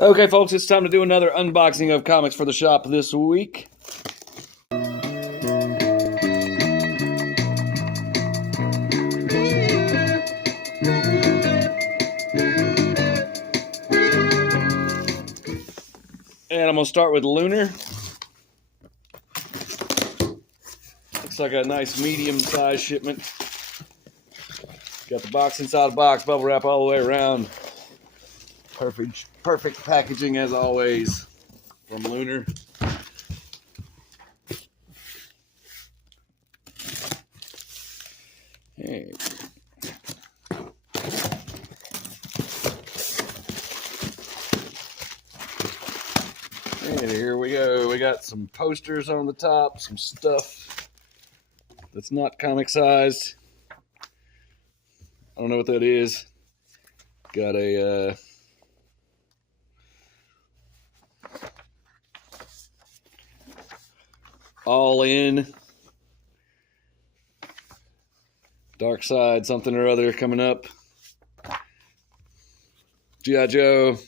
Okay, folks, it's time to do another unboxing of comics for the shop this week. And I'm going to start with Lunar. Looks like a nice medium-sized shipment. Got the box inside the box, bubble wrap all the way around. Perfect packaging as always from Lunar. Hey. And here we go. We got some posters on the top, some stuff that's not comic sized. I don't know what that is. Got a all in Dark Side something or other coming up. G.I. Joe.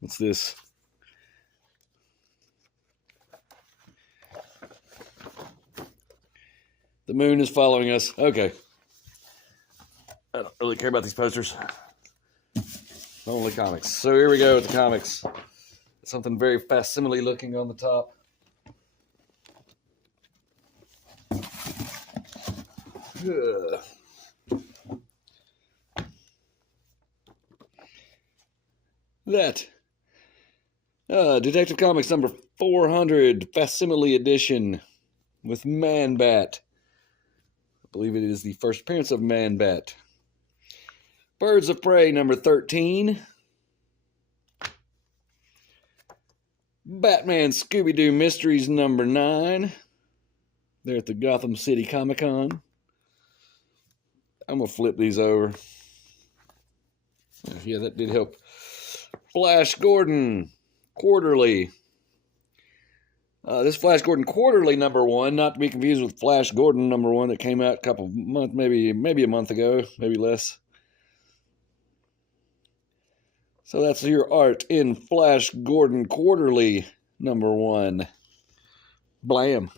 What's this? The moon is following us. Okay. I don't really care about these posters. Only comics. So here we go with the comics. Something very facsimile looking on the top. That. Detective Comics number 400, facsimile edition with Man-Bat. I believe it is the first appearance of Man-Bat. Birds of Prey number 13. Batman Scooby-Doo Mysteries number 9. They're at the Gotham City Comic-Con. I'm going to flip these over. Yeah, that did help. Flash Gordon Quarterly. This Flash Gordon Quarterly number 1, not to be confused with Flash Gordon number 1 that came out a couple months, maybe a month ago, maybe less. So that's your art in Flash Gordon Quarterly number 1. Blam.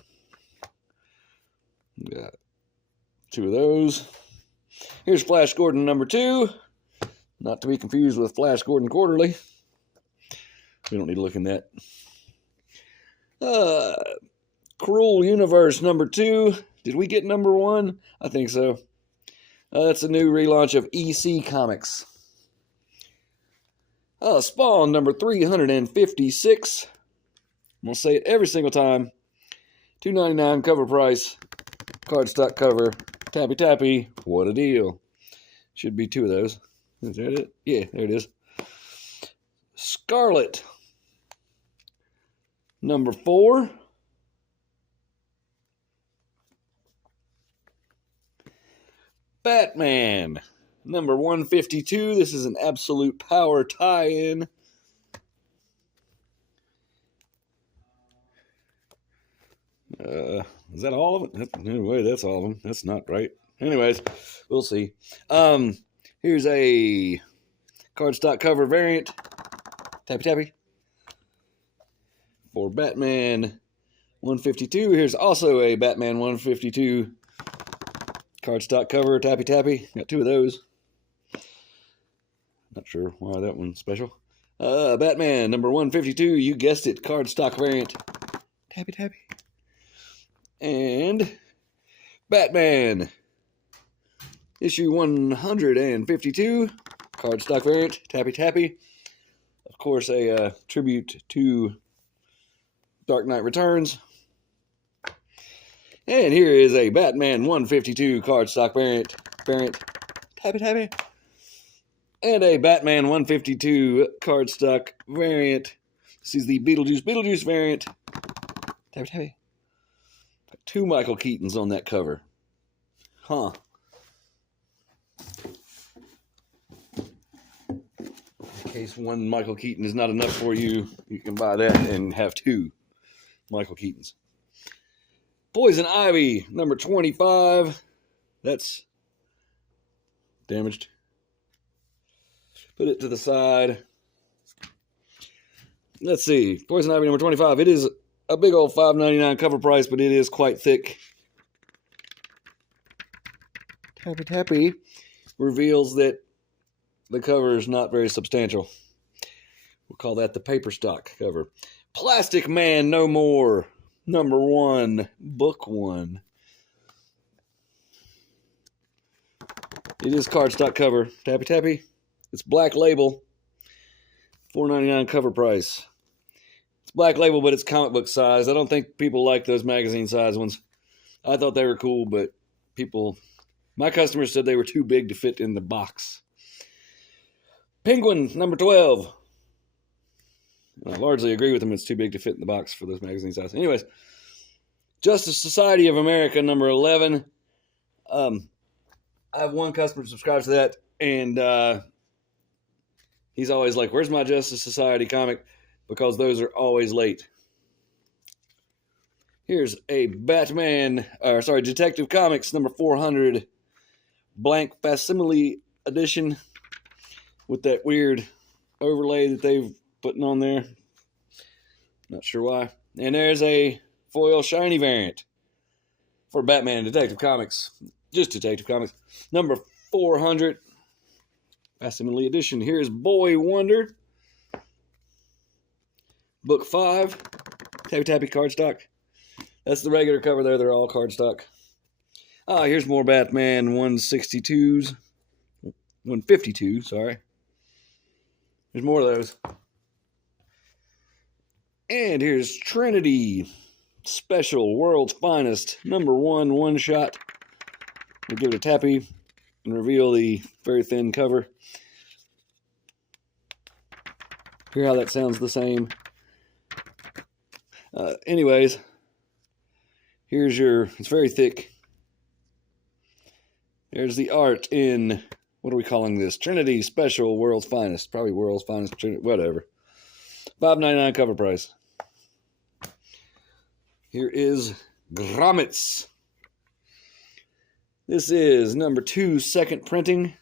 Got 2 of those. Here's Flash Gordon number 2. Not to be confused with Flash Gordon Quarterly. We don't need to look in that. Cruel Universe number 2. Did we get number 1? I think so. That's a new relaunch of EC Comics. Spawn number 356. I'm going to say it every single time. $2.99 cover price. Cardstock cover. Tappy tappy. What a deal. Should be 2 of those. Is that it? Yeah, there it is. Scarlet number 4. Batman number 152. This is an Absolute Power tie-in. Is that all of it? Anyway, that's all of them. That's not right. Anyways, we'll see. Here's a cardstock cover variant. Tappy tappy. For Batman 152. Here's also a Batman 152 cardstock cover. Tappy tappy. Got 2 of those. Not sure why that one's special. Batman number 152. You guessed it. Cardstock variant. Tappy tappy. And Batman issue 152. Cardstock variant. Tappy tappy. Of course, a tribute to Dark Knight Returns. And here is a Batman 152 cardstock variant. Tappy tappy. And a Batman 152 cardstock variant. This is the Beetlejuice variant. Tappy tappy. 2 Michael Keatons on that cover. Huh. In case one Michael Keaton is not enough for you, you can buy that and have 2 Michael Keatons. Poison Ivy, number 25. That's damaged. Put it to the side. Let's see. Poison Ivy number 25. It is a big old $5.99 cover price, but it is quite thick. Tappy Tappy reveals that the cover is not very substantial. We'll call that the paper stock cover. Plastic Man No More, number 1, book 1. It is cardstock cover. Tappy Tappy. It's black label. $4.99 cover price. It's black label, but it's comic book size. I don't think people like those magazine size ones. I thought they were cool, but my customers said they were too big to fit in the box. Penguin, number 12. I largely agree with them. It's too big to fit in the box for those magazine size. Anyways, Justice Society of America, number 11. I have one customer who subscribes to that, and he's always like, where's my Justice Society comic? Because those are always late. Here's a Detective Comics, number 400, blank facsimile edition with that weird overlay that they've putting on there. Not sure why. And there's a foil shiny variant for Batman Detective Comics. Just Detective Comics. Number 400. Facsimile edition. Here's Boy Wonder. Book 5. Tappy Tappy cardstock. That's the regular cover there. They're all cardstock. Here's more Batman 162s. 152, sorry. There's more of those. And here's Trinity Special World's Finest, number 1 one-shot. We'll give it a tappy and reveal the very thin cover. Hear how that sounds the same. Anyways, it's very thick. There's the art in, what are we calling this? Trinity Special World's Finest. Probably World's Finest, whatever. $5.99 cover price. Here is Grommets. This is number 2, second printing.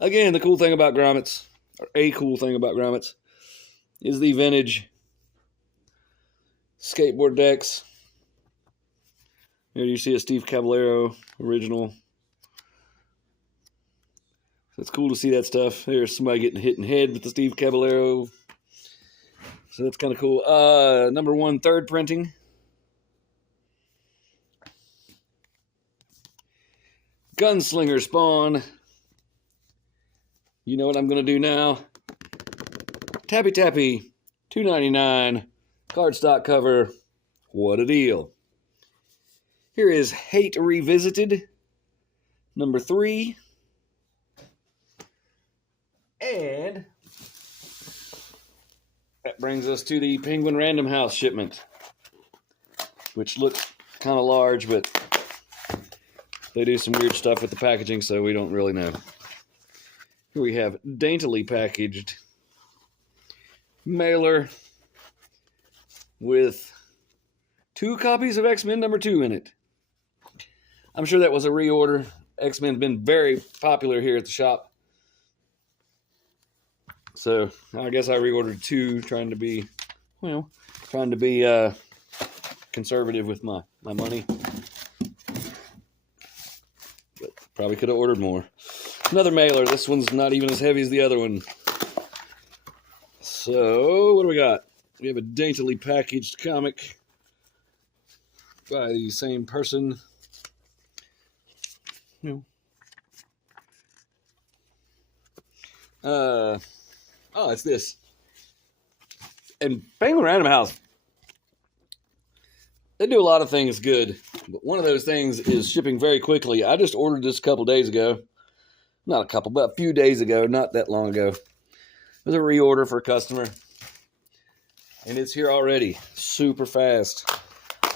Again, the cool thing about Grommets, or a cool thing about Grommets, is the vintage skateboard decks. Here you see a Steve Caballero original. So it's cool to see that stuff. There's somebody getting hit in the head with the Steve Caballero. So that's kind of cool. Number 1, third printing. Gunslinger Spawn. You know what I'm going to do now? Tappy Tappy, $2.99. Cardstock cover. What a deal. Here is Hate Revisited, number 3. And that brings us to the Penguin Random House shipment, which looks kind of large, but they do some weird stuff with the packaging, so we don't really know. Here we have daintily packaged mailer with 2 copies of X-Men number 2 in it. I'm sure that was a reorder. X-Men's been very popular here at the shop. So I guess I reordered 2, trying to be conservative with my money. But probably could have ordered more. Another mailer. This one's not even as heavy as the other one. So what do we got? We have a daintily packaged comic by the same person. It's this. And Penguin Random House, they do a lot of things good, but one of those things is shipping very quickly. I just ordered this a couple days ago. Not a couple, but a few days ago, not that long ago. It was a reorder for a customer. And it's here already. Super fast.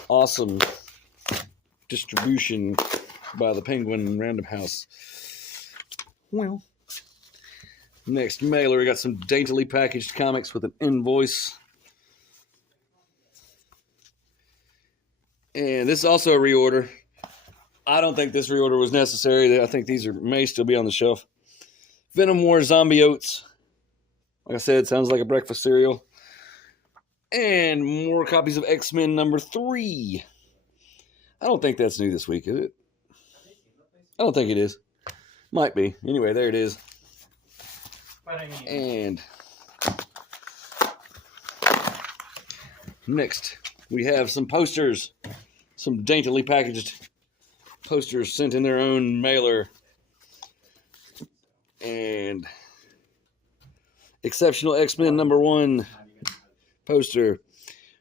Awesome distribution by the Penguin Random House. Well, next mailer, we got some daintily packaged comics with an invoice. And this is also a reorder. I don't think this reorder was necessary. I think these may still be on the shelf. Venom War Zombie Oats. Like I said, sounds like a breakfast cereal. And more copies of X-Men number 3. I don't think that's new this week, is it? I don't think it is. Might be. Anyway, there it is. And next, we have some posters. Some daintily packaged posters sent in their own mailer. And Exceptional X-Men number 1 poster.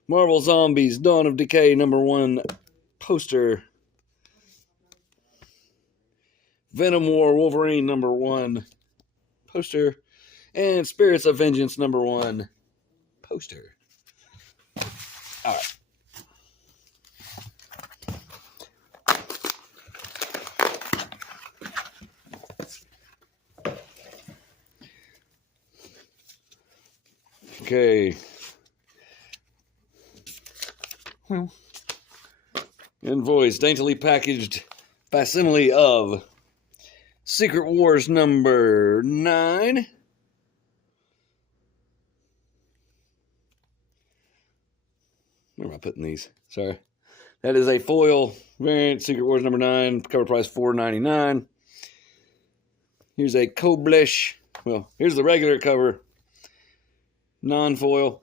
Marvel Zombies Dawn of Decay number 1 poster. Venom War Wolverine number 1 poster. And Spirits of Vengeance number 1 poster. All right. Okay. Well, invoice, daintily packaged facsimile of Secret Wars number 9. Where am I putting these? Sorry. That is a foil variant, Secret Wars number 9, cover price $4.99. Here's a Koblesh. Well, here's the regular cover. Non-foil.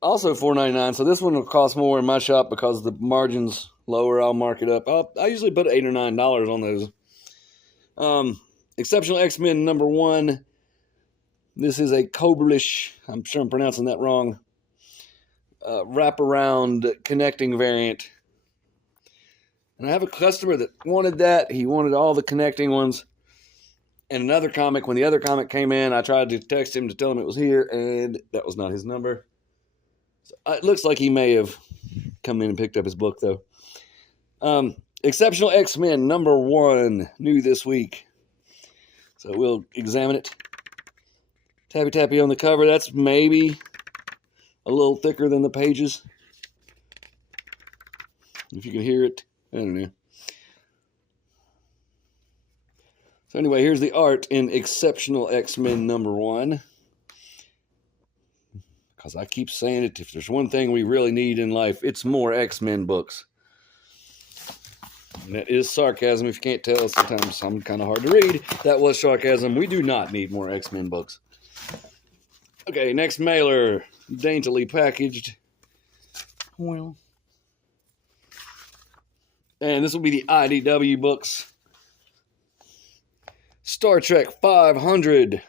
Also $4.99, so this one will cost more in my shop because the margin's lower. I'll mark it up. I usually put $8 or $9 on those. Exceptional X-Men number 1. This is a Koblesh. I'm sure I'm pronouncing that wrong. Wraparound connecting variant. And I have a customer that wanted that. He wanted all the connecting ones. And another comic, when the other comic came in, I tried to text him to tell him it was here, and that was not his number. So it looks like he may have come in and picked up his book, though. Exceptional X-Men number 1, new this week. So we'll examine it. Tappy tappy on the cover. That's maybe a little thicker than the pages. If you can hear it, I don't know. So anyway, here's the art in Exceptional X-Men number 1. Because I keep saying it, if there's one thing we really need in life, it's more X-Men books. And that is sarcasm, if you can't tell. Sometimes I'm kind of hard to read. That was sarcasm. We do not need more X-Men books. Okay, next mailer. Daintily packaged. Well. And this will be the IDW books. Star Trek 500.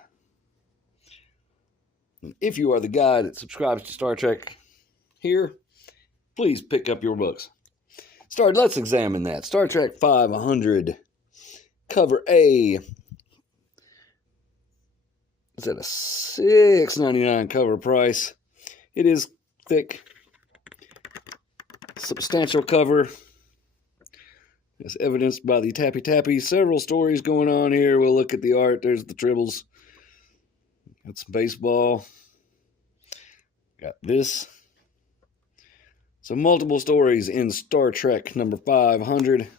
If you are the guy that subscribes to Star Trek here, please pick up your books. Let's examine that. Star Trek 500. Cover A. Is that a $6.99 cover price? It is thick. Substantial cover. As evidenced by the tappy tappy. Several stories going on here. We'll look at the art. There's the tribbles. Got some baseball. Got this. So multiple stories in Star Trek number 500.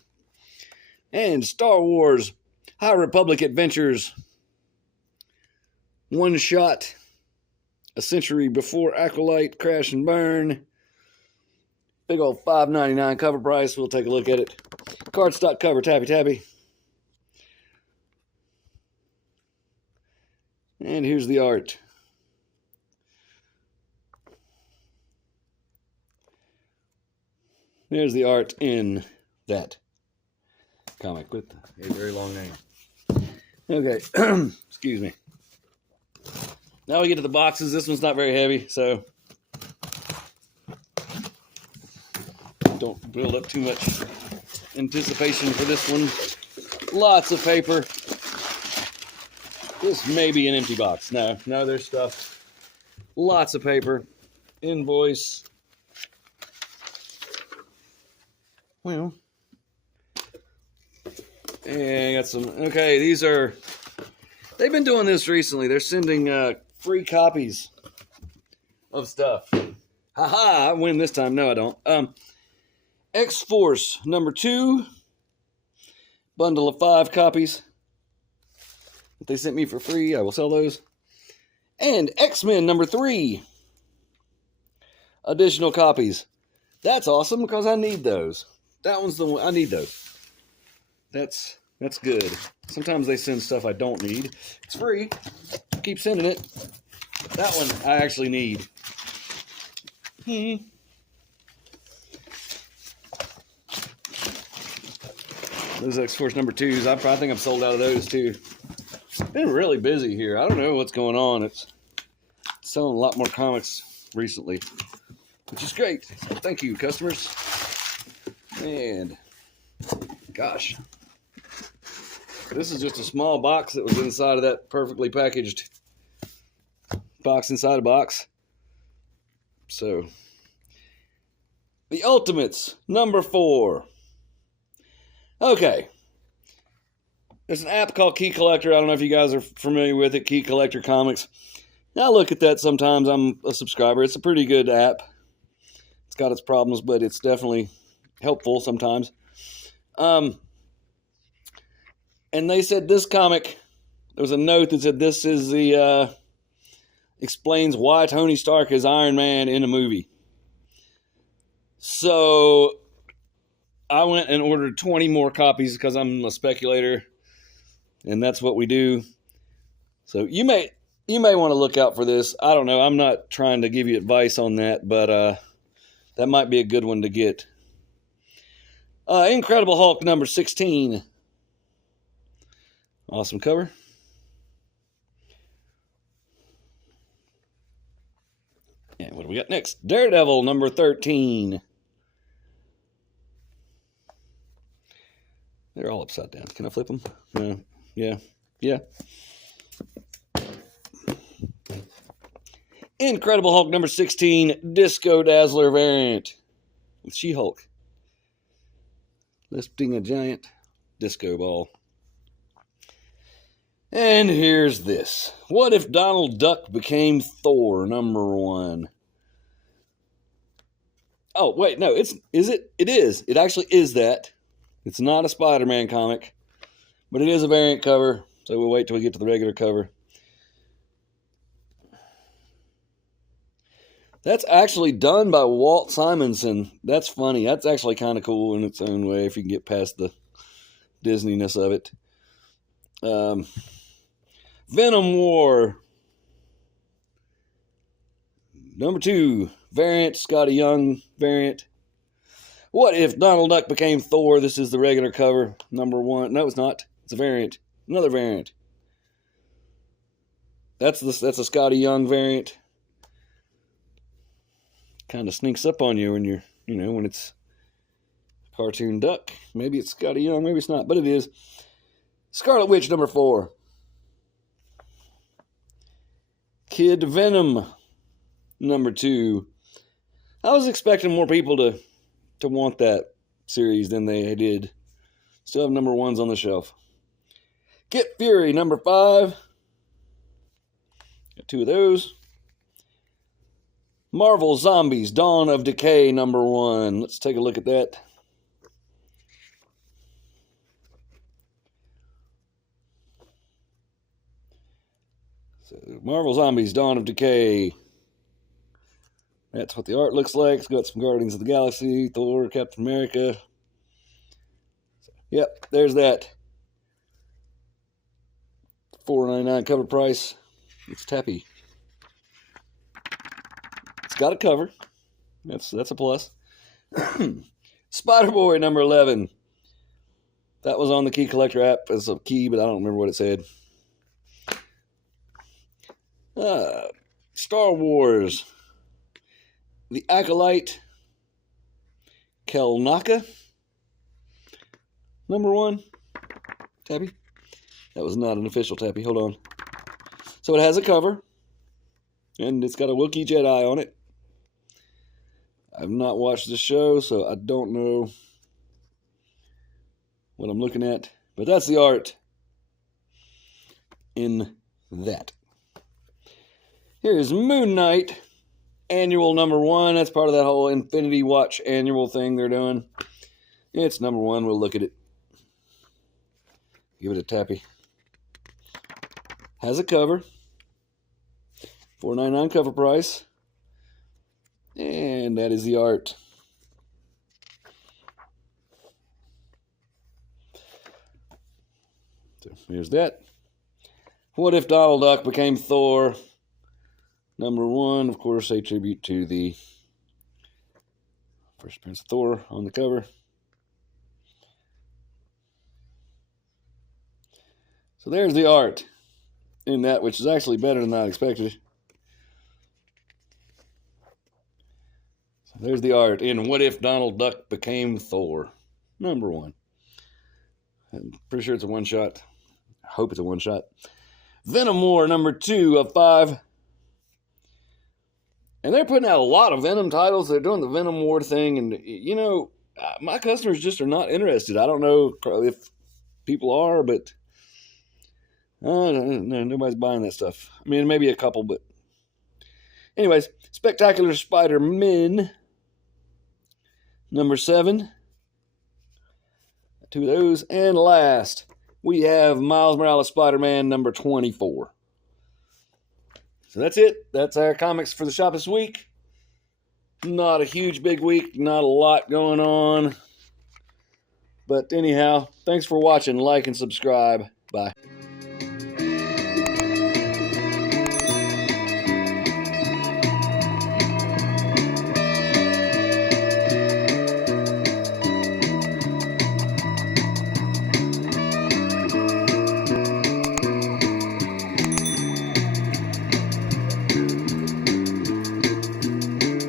And Star Wars High Republic Adventures. One Shot. A Century Before Acolyte, Crash and Burn. Big old $5.99 cover price. We'll take a look at it. Cardstock cover, tappy tappy. And here's the art. There's the art in that comic with a very long name. Okay, excuse me. Now we get to the boxes. This one's not very heavy, so don't build up too much anticipation for this one. Lots of paper. This may be an empty box. No, there's stuff. Lots of paper. Invoice. Well. And I got some. Okay, these are. They've been doing this recently. They're sending free copies of stuff. Haha, I win this time. No, I don't. X-Force number 2. Bundle of 5 copies. that they sent me for free. I will sell those. And X-Men number 3. Additional copies. That's awesome because I need those. That one's the one. I need those. That's good. Sometimes they send stuff I don't need. It's free. Keep sending it. That one I actually need. Those X-Force number 2s. I think I'm sold out of those too. Been really busy here. I don't know what's going on. It's selling a lot more comics recently, which is great. Thank you, customers. And gosh, this is just a small box that was inside of that perfectly packaged box inside a box. So, the Ultimates number 4. Okay. There's an app called Key Collector. I don't know if you guys are familiar with it. Key Collector Comics. I look at that sometimes. I'm a subscriber. It's a pretty good app. It's got its problems, but it's definitely helpful sometimes. And they said this comic, there was a note that said this is the, explains why Tony Stark is Iron Man in a movie. So I went and ordered 20 more copies because I'm a speculator, and that's what we do. So you may want to look out for this. I don't know. I'm not trying to give you advice on that, but that might be a good one to get. Incredible Hulk number 16. Awesome cover. And what do we got next? Daredevil number 13. They're all upside down. Can I flip them? No. Yeah. Incredible Hulk number 16. Disco Dazzler variant. With She-Hulk. Lifting a giant disco ball. And here's this. What if Donald Duck became Thor number 1? Oh, wait, no, is it? It is. It actually is that. It's not a Spider-Man comic, but it is a variant cover, so we'll wait till we get to the regular cover. That's actually done by Walt Simonson. That's funny. That's actually kind of cool in its own way if you can get past the Disney-ness of it. Venom War. Number 2, variant, Scotty Young variant. What if Donald Duck became Thor? This is the regular cover. Number 1. No, it's not. It's a variant. Another variant. That's a Scotty Young variant. Kind of sneaks up on you when you're, when it's cartoon duck. Maybe it's Scotty Young, maybe it's not, but it is. Scarlet Witch number 4. Kid Venom number 2. I was expecting more people to want that series than they did. Still have number 1s on the shelf. Kid Fury number 5. Got 2 of those. Marvel Zombies Dawn of Decay number 1. Let's take a look at that. So, Marvel Zombies Dawn of Decay. That's what the art looks like. It's got some Guardians of the Galaxy, Thor, Captain America. Yep, there's that. $4.99 cover price. It's tappy. It's got a cover. That's a plus. Spider-Boy number 11. That was on the Key Collector app as a key, but I don't remember what it said. Star Wars. The Acolyte. Kelnaka. Number 1. Tappy. That was not an official tappy. Hold on. So it has a cover. And it's got a Wookiee Jedi on it. I've not watched the show, so I don't know what I'm looking at. But that's the art in that. Here's Moon Knight. Annual number 1. That's part of that whole Infinity Watch annual thing they're doing. It's number 1. We'll look at it. Give it a tappy. Has a cover. $4.99 cover price. And that is the art. So here's that. What if Donald Duck became Thor? Number 1, of course, a tribute to the first appearance of Thor on the cover. So there's the art in that, which is actually better than I expected. So there's the art in What If Donald Duck Became Thor? Number 1. I'm pretty sure it's a one-shot. I hope it's a one-shot. Venom War, number 2 of 5. And they're putting out a lot of Venom titles. They're doing the Venom War thing. And, you know, my customers just are not interested. I don't know if people are, but nobody's buying that stuff. I mean, maybe a couple, but anyways, Spectacular Spider-Man, number 7. 2 of those. And last, we have Miles Morales Spider-Man, number 24. So that's it. That's our comics for the shop this week. Not a huge big week. Not a lot going on. But anyhow, thanks for watching. Like and subscribe. Bye.